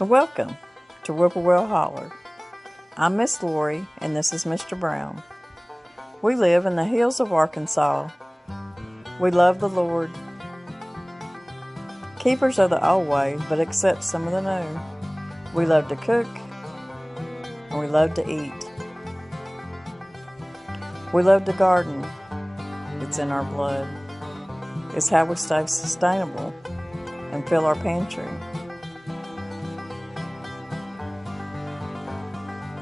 Welcome to Whippoorwill Holler. I'm Miss Lori and this is Mr. Brown. We live in the hills of Arkansas. We love the Lord. Keepers of the old way, but accept some of the new. We love to cook and we love to eat. We love to garden. It's in our blood. It's how we stay sustainable and fill our pantry.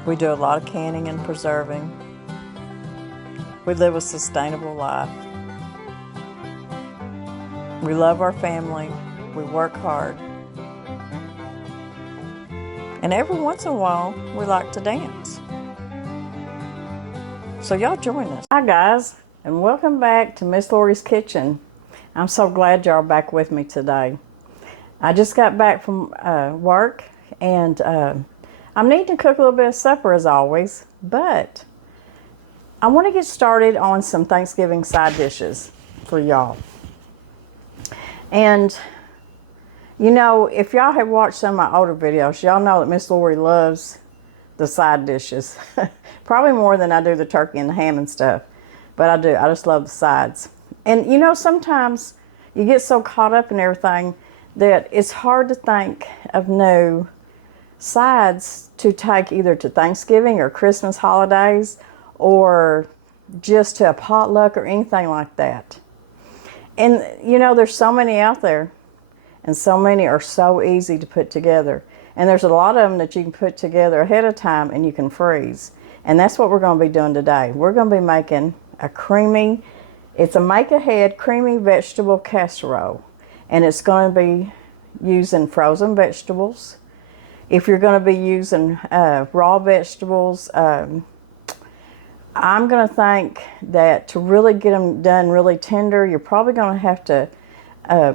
We do a lot of canning and preserving. We live a sustainable life. We love our family. We work hard. And every once in a while, we like to dance. So y'all join us. Hi guys, and welcome back to Miss Lori's Kitchen. I'm so glad y'all are back with me today. I just got back from work and I'm needing to cook a little bit of supper as always, but I want to get started on some Thanksgiving side dishes for y'all. And you know, if y'all have watched some of my older videos, y'all know that Miss Lori loves the side dishes. Probably more than I do the turkey and the ham and stuff. But I do. I just love the sides. And you know, sometimes you get so caught up in everything that it's hard to think of new sides to take either to Thanksgiving or Christmas holidays or just to a potluck or anything like that. And you know, there's so many out there and so many are so easy to put together. And there's a lot of them that you can put together ahead of time and you can freeze. And that's what we're going to be doing today. We're going to be making it's a make-ahead creamy vegetable casserole. And it's going to be using frozen vegetables. If you're going to be using raw vegetables, I'm going to think that to really get them done really tender, you're probably going to have to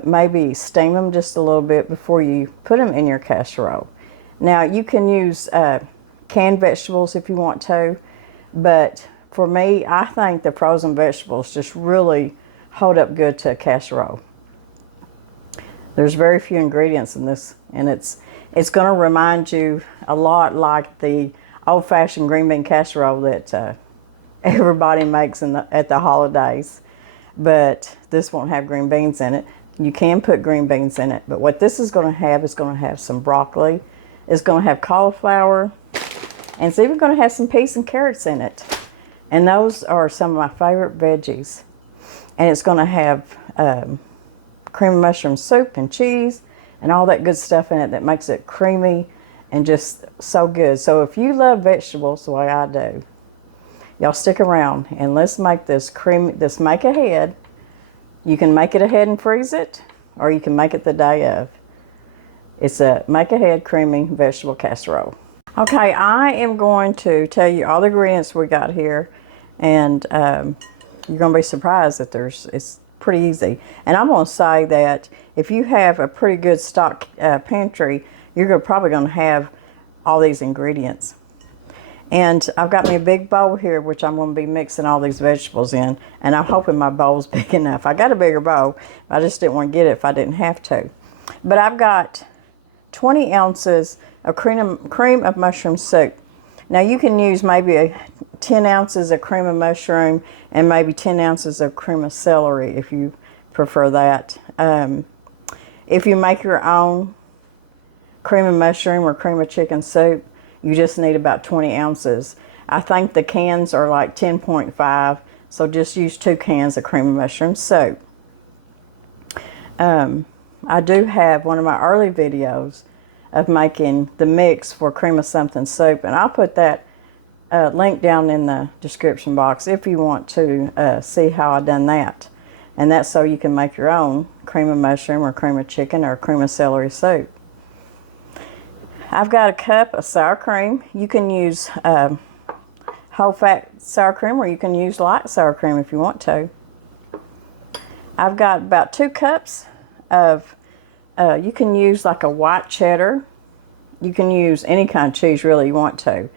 maybe steam them just a little bit before you put them in your casserole. Now, you can use canned vegetables if you want to, but for me, I think the frozen vegetables just really hold up good to a casserole. There's very few ingredients in this, and it's going to remind you a lot like the old-fashioned green bean casserole that everybody makes at the holidays. But this won't have green beans in it. You can put green beans in it, but what this is going to have some broccoli. It's going to have cauliflower, and it's even going to have some peas and carrots in it. And those are some of my favorite veggies. And it's going to have cream of mushroom soup and cheese and all that good stuff in it that makes it creamy and just so good. So if you love vegetables the way I do, y'all stick around and let's make this make ahead. You can make it ahead and freeze it, or you can make it the day of. It's a make ahead creamy vegetable casserole. Okay, I am going to tell you all the ingredients we got here, and you're going to be surprised that it's pretty easy. And I'm going to say that if you have a pretty good stock pantry, you're probably going to have all these ingredients. And I've got me a big bowl here, which I'm going to be mixing all these vegetables in. And I'm hoping my bowl's big enough. I got a bigger bowl. I just didn't want to get it if I didn't have to. But I've got 20 ounces of cream of mushroom soup. Now you can use maybe 10 ounces of cream of mushroom and maybe 10 ounces of cream of celery if you prefer that. If you make your own cream of mushroom or cream of chicken soup, you just need about 20 ounces. I think the cans are like 10.5, so just use 2 cans of cream of mushroom soup. I do have one of my early videos of making the mix for cream of something soup, and I'll put that link down in the description box if you want to see how I done that. And that's so you can make your own cream of mushroom or cream of chicken or cream of celery soup. I've got a cup of sour cream. You can use whole fat sour cream, or you can use light sour cream if you want to. I've got about 2 cups of, you can use like a white cheddar. You can use any kind of cheese really you want to.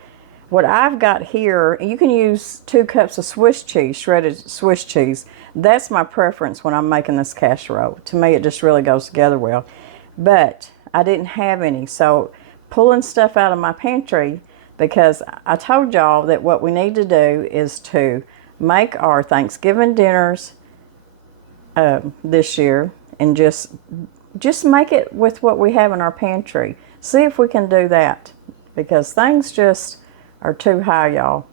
What I've got here, you can use 2 cups of Swiss cheese, shredded Swiss cheese. That's my preference when I'm making this casserole. To me, it just really goes together well. But I didn't have any, so pulling stuff out of my pantry because I told y'all that what we need to do is to make our Thanksgiving dinners this year and just make it with what we have in our pantry. See if we can do that, because things just are too high, y'all.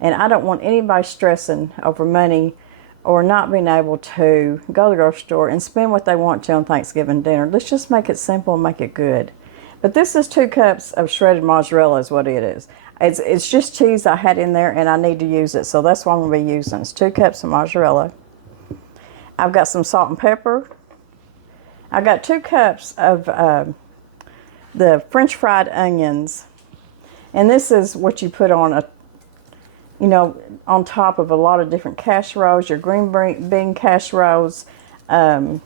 And I don't want anybody stressing over money or not being able to go to the grocery store and spend what they want to on Thanksgiving dinner. Let's just make it simple and make it good. But this is 2 cups of shredded mozzarella is what it is. It's just cheese I had in there and I need to use it. So that's what I'm going to be using. It's 2 cups of mozzarella. I've got some salt and pepper. I've got 2 cups of the French fried onions. And this is what you put on on top of a lot of different casseroles, your green bean casseroles,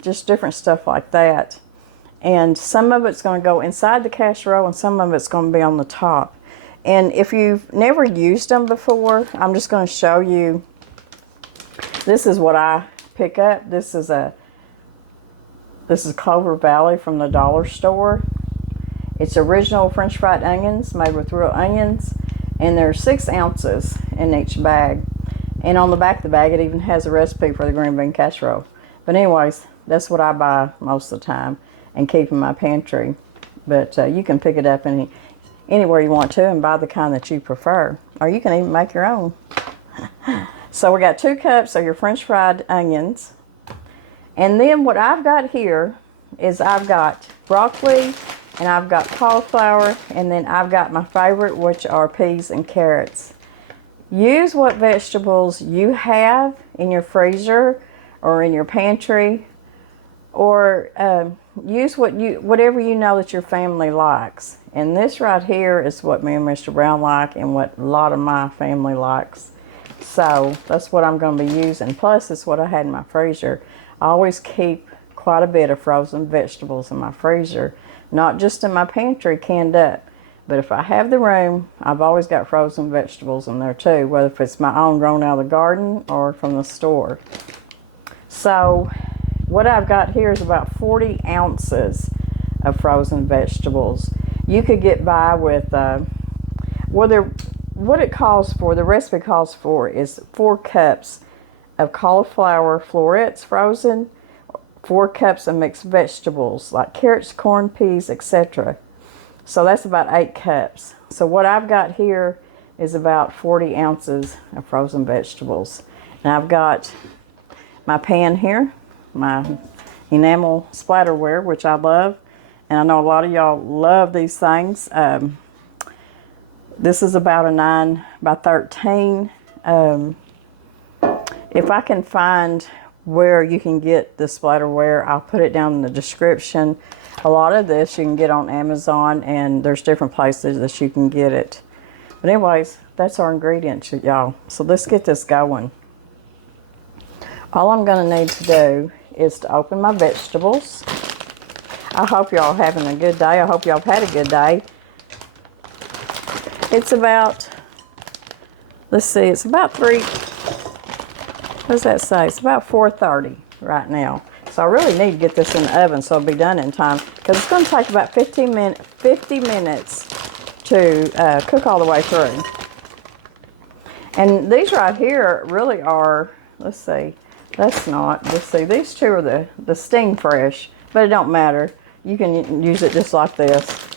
just different stuff like that. And some of it's going to go inside the casserole and some of it's going to be on the top. And if you've never used them before, I'm just going to show you. This is what I pick up. This is Clover Valley from the dollar store. It's original French fried onions made with real onions. And there's 6 ounces in each bag. And on the back of the bag, it even has a recipe for the green bean casserole. But anyways, that's what I buy most of the time and keep in my pantry. But you can pick it up anywhere you want to and buy the kind that you prefer. Or you can even make your own. So we got 2 cups of your French fried onions. And then what I've got here is I've got broccoli, and I've got cauliflower, and then I've got my favorite, which are peas and carrots. Use what vegetables you have in your freezer or in your pantry, or use whatever you know that your family likes. And this right here is what me and Mr. Brown like and what a lot of my family likes. So that's what I'm going to be using. Plus, it's what I had in my freezer. I always keep quite a bit of frozen vegetables in my freezer. Not just in my pantry canned up, but if I have the room, I've always got frozen vegetables in there too, whether if it's my own grown out of the garden or from the store. So what I've got here is about 40 ounces of frozen vegetables. You could get by with, what it calls for, the recipe calls for is 4 cups of cauliflower florets frozen, 4 cups of mixed vegetables like carrots, corn, peas, etc. So that's about 8 cups. So what I've got here is about 40 ounces of frozen vegetables. And I've got my pan here, my enamel splatterware, which I love. And I know a lot of y'all love these things. This is about a 9 by 13. If I can find where you can get the splatterware, I'll put it down in the description. A lot of this you can get on Amazon, and there's different places that you can get it. But anyways, that's our ingredients, y'all. So let's get this going. All I'm going to need to do is to open my vegetables. I hope y'all are having a good day. I hope y'all have had a good day. It's about, let's see, it's about 3. What does that say? It's about 4:30 right now. So I really need to get this in the oven so it'll be done in time, because it's going to take about 50 minutes to cook all the way through. And these right here really are, let's see, these 2 are the steam fresh, but it don't matter. You can use it just like this.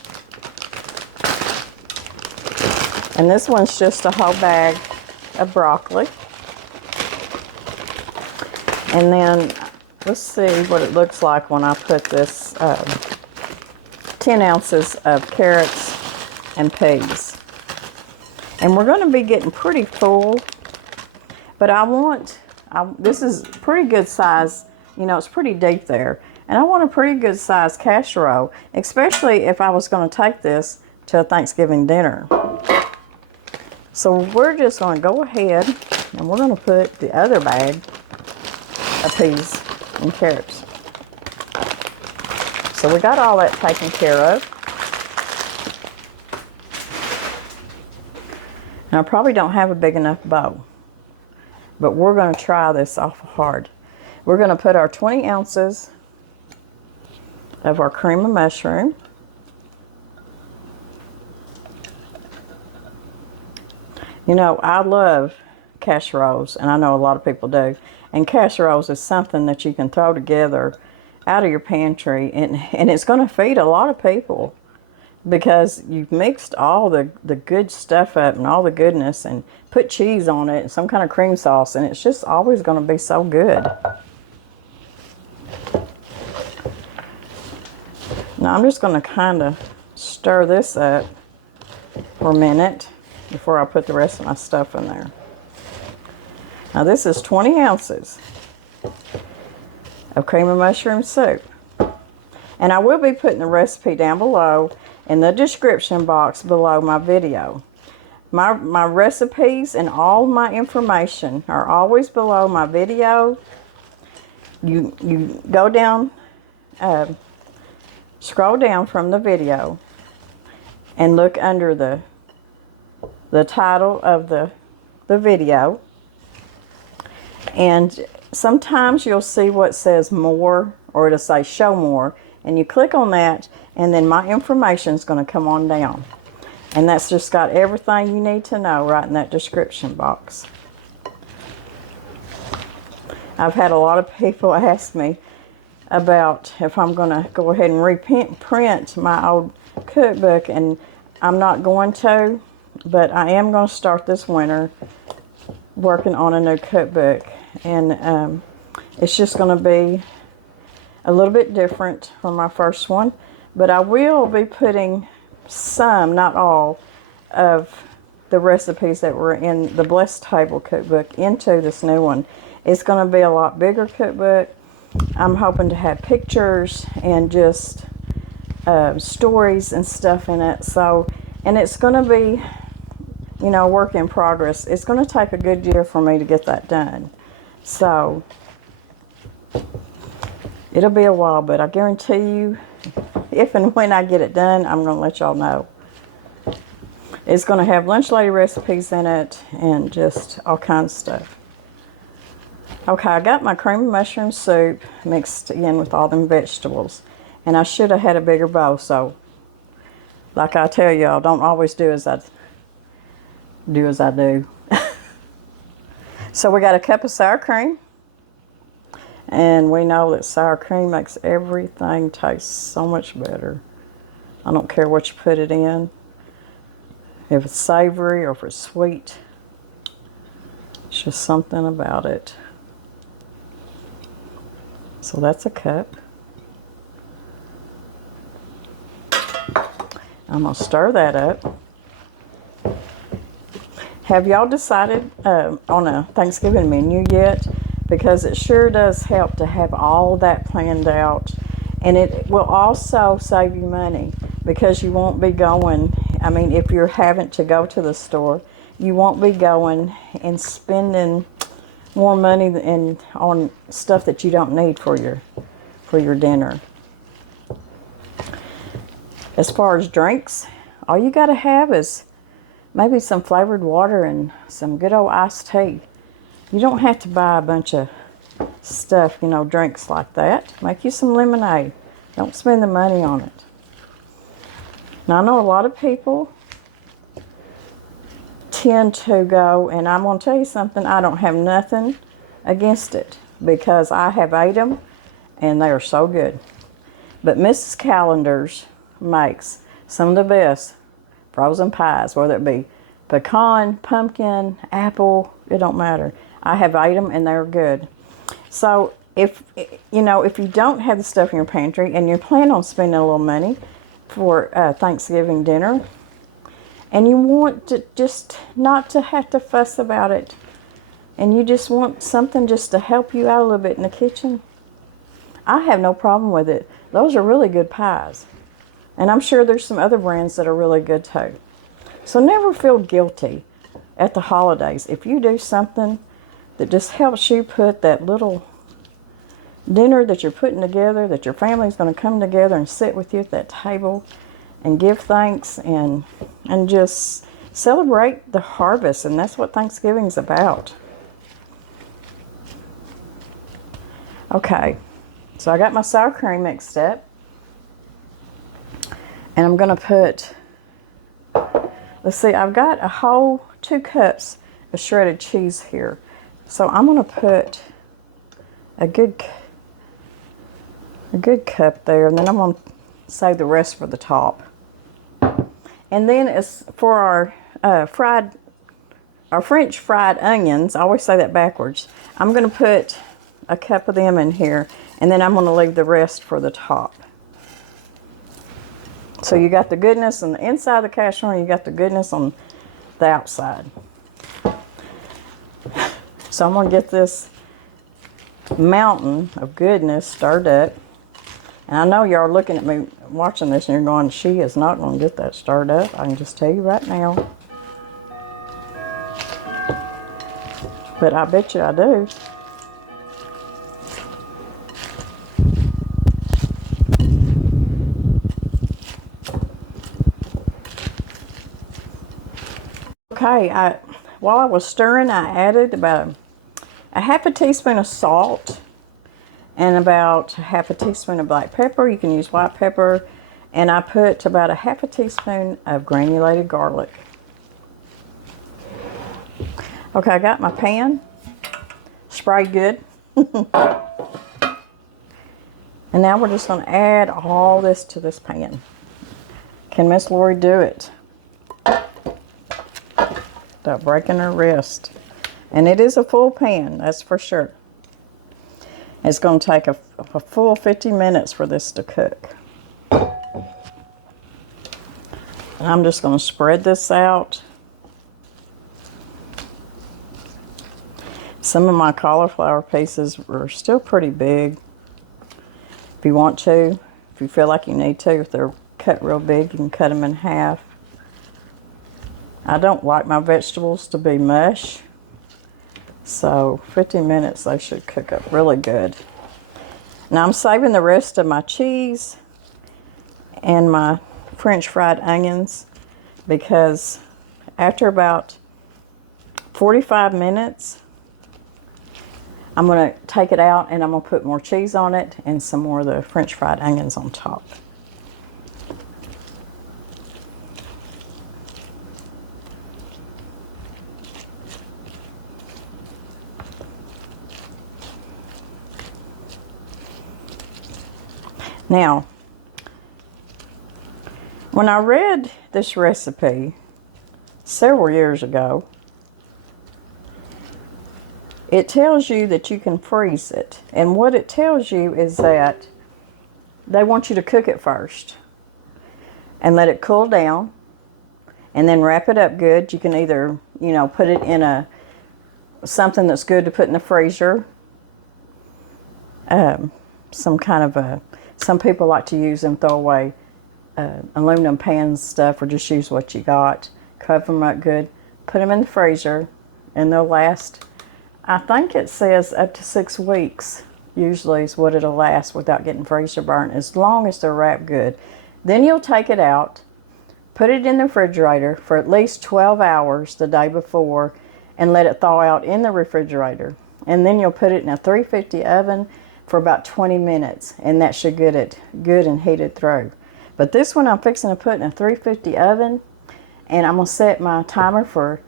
And this one's just a whole bag of broccoli. And then let's see what it looks like when I put this 10 ounces of carrots and peas. And we're going to be getting pretty full, but this is pretty good size, it's pretty deep there. And I want a pretty good size casserole, especially if I was going to take this to a Thanksgiving dinner. So we're just going to go ahead and we're going to put the other bag of peas and carrots. So we got all that taken care of. Now I probably don't have a big enough bowl, but we're going to try this awful hard. We're going to put our 20 ounces of our cream of mushroom. You know, I love casseroles, and I know a lot of people do. And casseroles is something that you can throw together out of your pantry, and it's going to feed a lot of people because you've mixed all the good stuff up and all the goodness and put cheese on it and some kind of cream sauce, and it's just always going to be so good. Now I'm just going to kind of stir this up for a minute before I put the rest of my stuff in there. Now this is 20 ounces of cream of mushroom soup. And I will be putting the recipe down below in the description box below my video. My recipes and all my information are always below my video. You go down, scroll down from the video and look under the title of the video. And sometimes you'll see what says more, or it'll say show more. And you click on that, and then my information is going to come on down. And that's just got everything you need to know right in that description box. I've had a lot of people ask me about if I'm going to go ahead and reprint my old cookbook, and I'm not going to, but I am going to start this winter working on a new cookbook. And it's just going to be a little bit different from my first one, but I will be putting some, not all, of the recipes that were in the Blessed Table cookbook into this new one. It's going to be a lot bigger cookbook. I'm hoping to have pictures and just stories and stuff in it. So, and it's going to be, you know, work in progress. It's going to take a good year for me to get that done. So it'll be a while, but I guarantee you, if and when I get it done, I'm going to let y'all know. It's going to have lunch lady recipes in it and just all kinds of stuff. Okay, I got my cream of mushroom soup mixed in with all them vegetables. And I should have had a bigger bowl, so like I tell y'all, don't always do as I do. So we got a cup of sour cream. And we know that sour cream makes everything taste so much better. I don't care what you put it in. If it's savory or if it's sweet. It's just something about it. So that's a cup. I'm going to stir that up. Have y'all decided on a Thanksgiving menu yet? Because it sure does help to have all that planned out. And it will also save you money because you won't be going, I mean, if you're having to go to the store, you won't be going and spending more money on stuff that you don't need for your dinner. As far as drinks, all you got to have is maybe some flavored water and some good old iced tea. You don't have to buy a bunch of stuff, you know, drinks like that. Make you some lemonade. Don't spend the money on it. Now, I know a lot of people tend to go, and I'm going to tell you something, I don't have nothing against it because I have ate them, and they are so good. But Mrs. Calendar's makes some of the best frozen pies, whether it be pecan, pumpkin, apple, it don't matter. I have ate them and they're good. So if you don't have the stuff in your pantry and you're planning on spending a little money for Thanksgiving dinner, and you want to just not to have to fuss about it, and you just want something just to help you out a little bit in the kitchen, I have no problem with it. Those are really good pies. And I'm sure there's some other brands that are really good too. So never feel guilty at the holidays if you do something that just helps you put that little dinner that you're putting together, that your family's going to come together and sit with you at that table and give thanks and just celebrate the harvest. And that's what Thanksgiving's about. Okay, so I got my sour cream mixed up. And I'm going to put, let's see, I've got a whole 2 cups of shredded cheese here. So I'm going to put a good cup there, and then I'm going to save the rest for the top. And then as for our French fried onions, I always say that backwards. I'm going to put a cup of them in here, and then I'm going to leave the rest for the top. So you got the goodness on the inside of the casserole, you got the goodness on the outside. So I'm going to get this mountain of goodness stirred up. And I know y'all are looking at me watching this and you're going, she is not going to get that stirred up. I can just tell you right now. But I bet you I do. Okay, while I was stirring, I added about a half a teaspoon of salt and about a half a teaspoon of black pepper. You can use white pepper. And I put about a half a teaspoon of granulated garlic. Okay, I got my pan sprayed good. And now we're just going to add all this to this pan. Can Miss Lori do it? Without breaking her wrist. And it is a full pan, that's for sure. It's going to take a full 50 minutes for this to cook. And I'm just going to spread this out. Some of my cauliflower pieces are still pretty big. If you want to, if you feel like you need to, if they're cut real big, you can cut them in half. I don't like my vegetables to be mush, so 50 minutes they should cook up really good. Now I'm saving the rest of my cheese and my French fried onions because after about 45 minutes, I'm going to take it out and I'm going to put more cheese on it and some more of the French fried onions on top. Now, when I read this recipe several years ago, it tells you that you can freeze it. And what it tells you is that they want you to cook it first and let it cool down and then wrap it up good. You can either, put it in something that's good to put in the freezer. Some people like to use them, throw away aluminum pans stuff, or just use what you got. Cover them up good. Put them in the freezer, and they'll last, I think it says up to 6 weeks, usually is what it'll last without getting freezer burnt, as long as they're wrapped good. Then you'll take it out, put it in the refrigerator for at least 12 hours the day before, and let it thaw out in the refrigerator. And then you'll put it in a 350 oven for about 20 minutes, and that should get it good and heated through. But this one I'm fixing to put in a 350 oven, and I'm going to set my timer for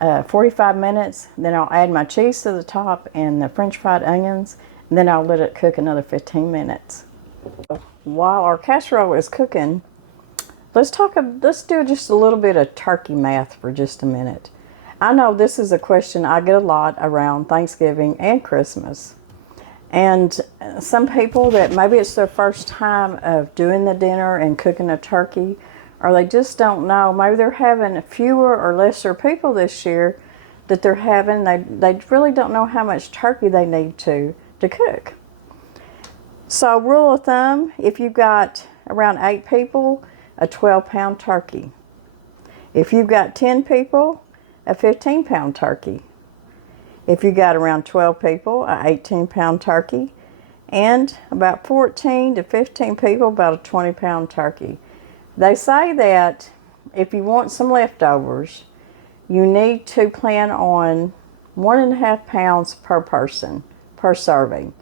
45 minutes. Then I'll add my cheese to the top and the French fried onions, and then I'll let it cook another 15 minutes. While our casserole is cooking, let's do just a little bit of turkey math for just a minute. I know this is a question I get a lot around Thanksgiving and Christmas. And some people that maybe it's their first time of doing the dinner and cooking a turkey, or they just don't know. Maybe they're having fewer or lesser people this year that they're having. They really don't know how much turkey they need to cook. So rule of thumb, if you've got around 8 people, a 12-pound turkey. If you've got 10 people, a 15-pound turkey. If you got around 12 people, an 18-pound turkey. And about 14 to 15 people, about a 20-pound turkey. They say that if you want some leftovers, you need to plan on 1.5 pounds per person, per serving.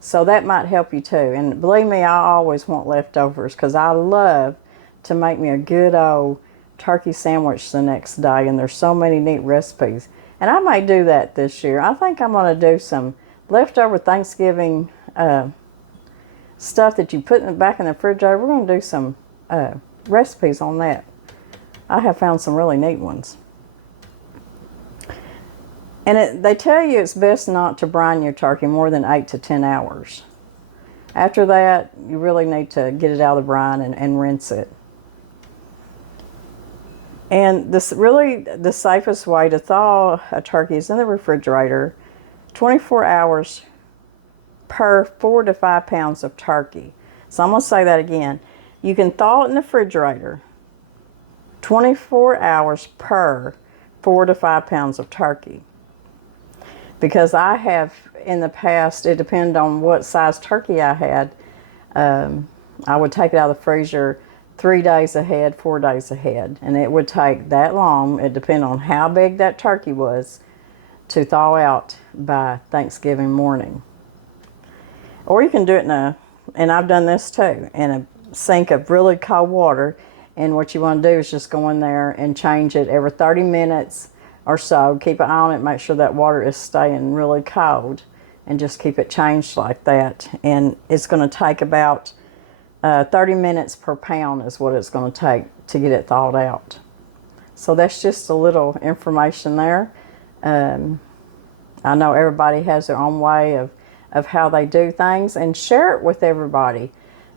So that might help you too. And believe me, I always want leftovers because I love to make me a good old turkey sandwich the next day, and there's so many neat recipes. And I may do that this year. I think I'm going to do some leftover Thanksgiving stuff that you put in the back in the refrigerator. We're going to do some recipes on that. I have found some really neat ones. And they tell you it's best not to brine your turkey more than 8 to 10 hours. After that, you really need to get it out of the brine and rinse it. And the safest way to thaw a turkey is in the refrigerator, 24 hours per 4 to 5 pounds of turkey. So I'm going to say that again. You can thaw it in the refrigerator, 24 hours per 4 to 5 pounds of turkey. Because I have in the past, it depended on what size turkey I had, I would take it out of the freezer 3 days ahead, 4 days ahead. And it would take that long, it depended on how big that turkey was, to thaw out by Thanksgiving morning. Or you can do it and I've done this too, in a sink of really cold water. And what you want to do is just go in there and change it every 30 minutes or so. Keep an eye on it, make sure that water is staying really cold, and just keep it changed like that. And it's going to take about 30 minutes per pound is what it's going to take to get it thawed out. So that's just a little information there. I know everybody has their own way of how they do things, and share it with everybody.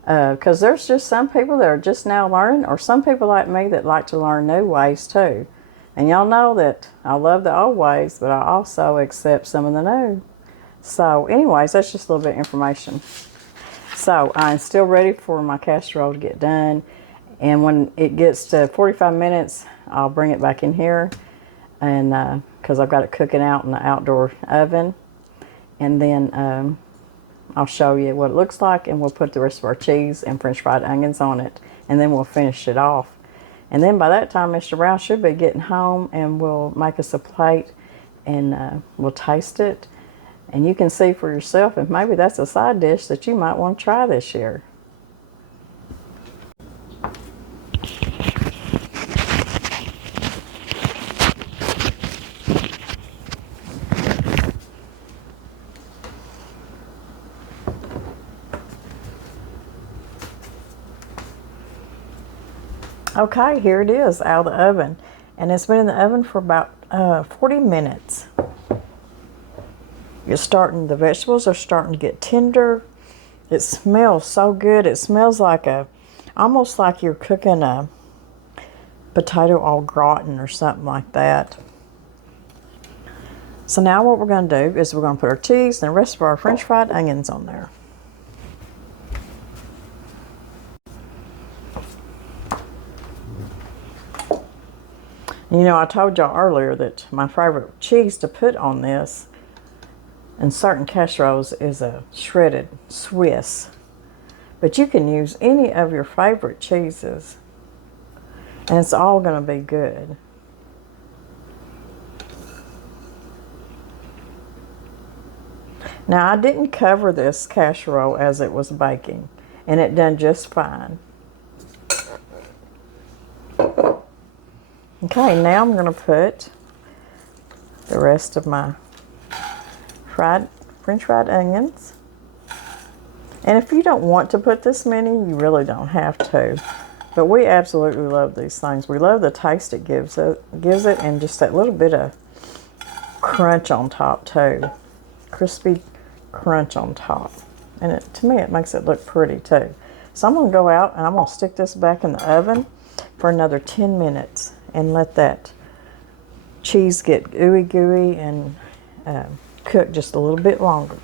Because there's just some people that are just now learning, or some people like me that like to learn new ways too. And y'all know that I love the old ways, but I also accept some of the new. So anyways, that's just a little bit of information. So I'm still ready for my casserole to get done. And when it gets to 45 minutes, I'll bring it back in here. And because I've got it cooking out in the outdoor oven. And then I'll show you what it looks like, and we'll put the rest of our cheese and French fried onions on it. And then we'll finish it off. And then by that time, Mr. Brown should be getting home, and we'll make us a plate, and we'll taste it. And you can see for yourself if maybe that's a side dish that you might want to try this year. Okay, here it is out of the oven. And it's been in the oven for about 40 minutes. The vegetables are starting to get tender. It smells so good. It smells like almost like you're cooking a potato au gratin or something like that. So now what we're going to do is we're going to put our cheese and the rest of our French fried onions on there. You know, I told y'all earlier that my favorite cheese to put on this in certain casseroles is a shredded Swiss. But you can use any of your favorite cheeses, and it's all going to be good. Now, I didn't cover this casserole as it was baking, and it done just fine. Okay, now I'm going to put the rest of my French fried onions. And if you don't want to put this many, you really don't have to. But we absolutely love these things. We love the taste it gives it, and just that little bit of crunch on top too. Crispy crunch on top. And to me, it makes it look pretty too. So I'm going to go out and I'm going to stick this back in the oven for another 10 minutes. And let that cheese get gooey and cook just a little bit longer.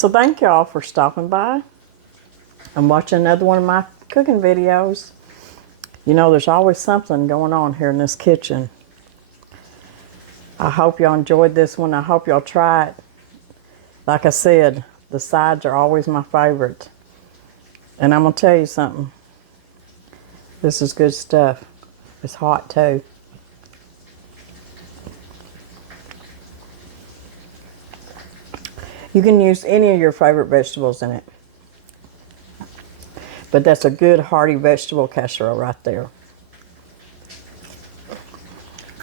So thank y'all for stopping by and watching another one of my cooking videos. You know, there's always something going on here in this kitchen. I hope y'all enjoyed this one. I hope y'all try it. Like I said, the sides are always my favorite. And I'm going to tell you something. This is good stuff. It's hot too. You can use any of your favorite vegetables in it. But that's a good hearty vegetable casserole right there.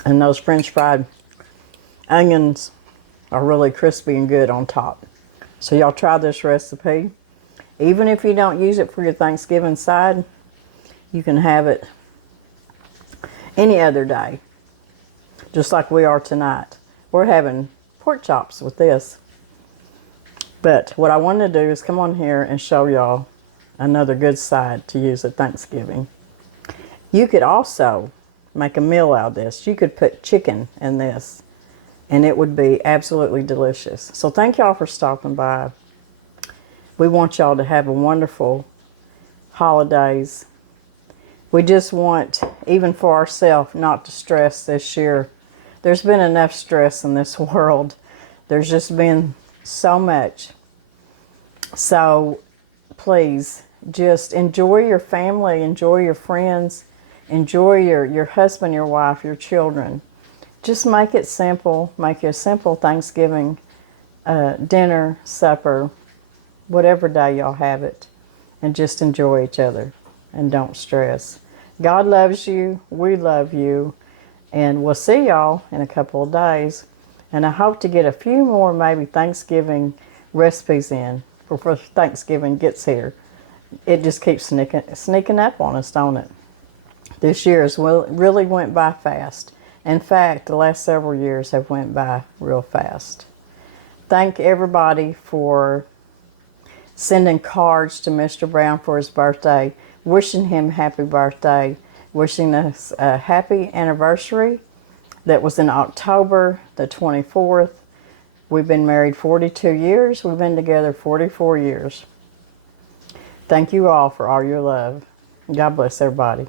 And those French fried onions are really crispy and good on top. So y'all try this recipe. Even if you don't use it for your Thanksgiving side, you can have it any other day. Just like we are tonight. We're having pork chops with this. But what I wanted to do is come on here and show y'all another good side to use at Thanksgiving. You could also make a meal out of this. You could put chicken in this and it would be absolutely delicious. So thank y'all for stopping by. We want y'all to have a wonderful holidays. We just want, even for ourselves, not to stress this year. There's been enough stress in this world. There's just been so much. So please just enjoy your family, enjoy your friends, enjoy your husband, your wife, your children. Just make it simple. Make it a simple Thanksgiving dinner, supper, whatever day y'all have it. And just enjoy each other and don't stress. God loves you. We love you. And we'll see y'all in a couple of days. And I hope to get a few more maybe Thanksgiving recipes in before Thanksgiving gets here. It just keeps sneaking up on us, don't it? This year has really went by fast. In fact, the last several years have went by real fast. Thank everybody for sending cards to Mr. Brown for his birthday, wishing him happy birthday, wishing us a happy anniversary. That was in October the 24th. We've been married 42 years. We've been together 44 years. Thank you all for all your love. God bless everybody.